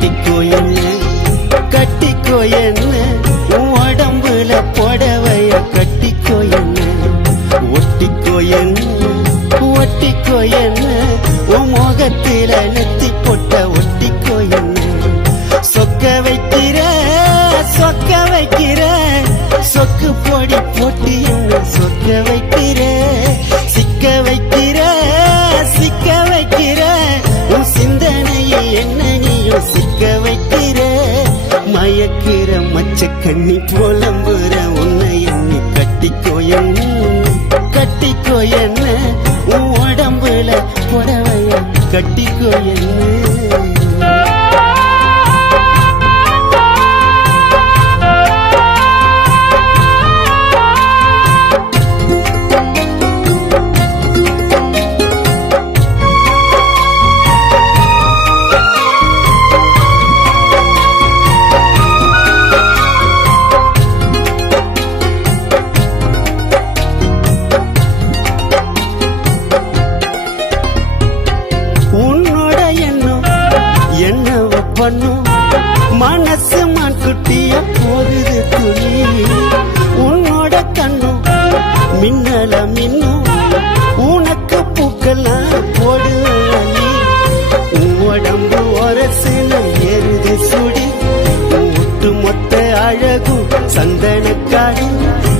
கட்டிக்கோ என்ன கட்டிக்கோ என்ன உன் உடம்புல புடவைய கட்டிக்கோ என்ன ஒட்டிக்கோ என்ன ஒட்டிக்கோ என்ன உன் முகத்தில நெத்தி போட்ட ஒட்டிக்கோ என்ன. சொக்க வைக்கிற சொக்க வைக்கிற சொக்கு பொடி போட்டு என்ன சொக்க வைக்கிற? மயக்கிற மச்ச கண்ணி போலம்புற உன்னை எண்ணி கட்டிக்கோ என்ன கட்டிக்கோ என்ன? உன் உடம்புல புடவைய கட்டிக்கோ என்ன? பண்ணும். மனசு மான்குட்டிய போகுது துணி உன்னோட கண்ணும் மின்னல மின்னும். உனக்கு பூக்கெல்லாம் போடுவ உடம்பு ஒரசுன ஏறுது சுடி. ஒட்டு மொத்த அழகும் சந்தனக்காடு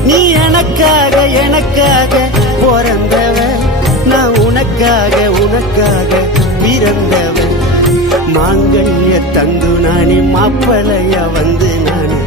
நீ எனக்காக எனக்காக பிறந்தவன். நான் உனக்காக உனக்காக பிறந்தவன். மாங்கல்ய தந்து நானே மாப்பிளைய வந்து நானே.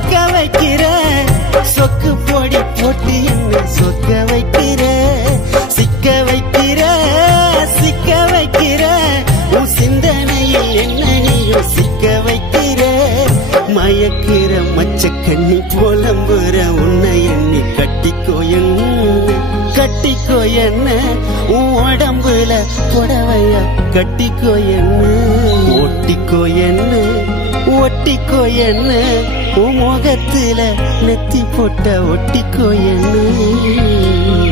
சொக்க வைக்கிற சொக்கு பொடி போட்டு என்ன சொக்க வைக்கிற சிக்க வைக்கிற சிக்க வைக்கிற. உன் சிந்தனையில் என்ன நீயும் சிக்க வைக்கிற. மயக்கிற மச்ச கண்ணி போலம்புற உன்னை எண்ணி கட்டிக்கோ என்ன கட்டிக்கோ என்ன. உன் உடம்புல புடவைய கட்டிக்கோ என்ன ஒட்டிக்கோ என்ன ஒட்டிக்கோ என்ன. உன் முகத்துல நெத்தி போட்ட ஒட்டிக்கோ என்ன